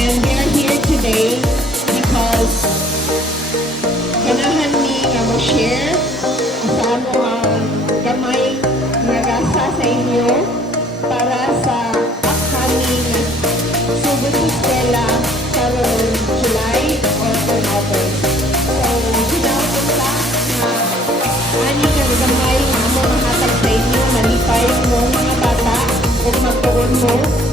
And we are here today because ganahan ni nga mo share sa amo ang gamay nga gasa sa inyo para sa upcoming Sugod Eskwela karon July or August. So, sinawag sa ani nga gamay nga mo mahatag sa inyo, malipay mo mga bata o magtuon mo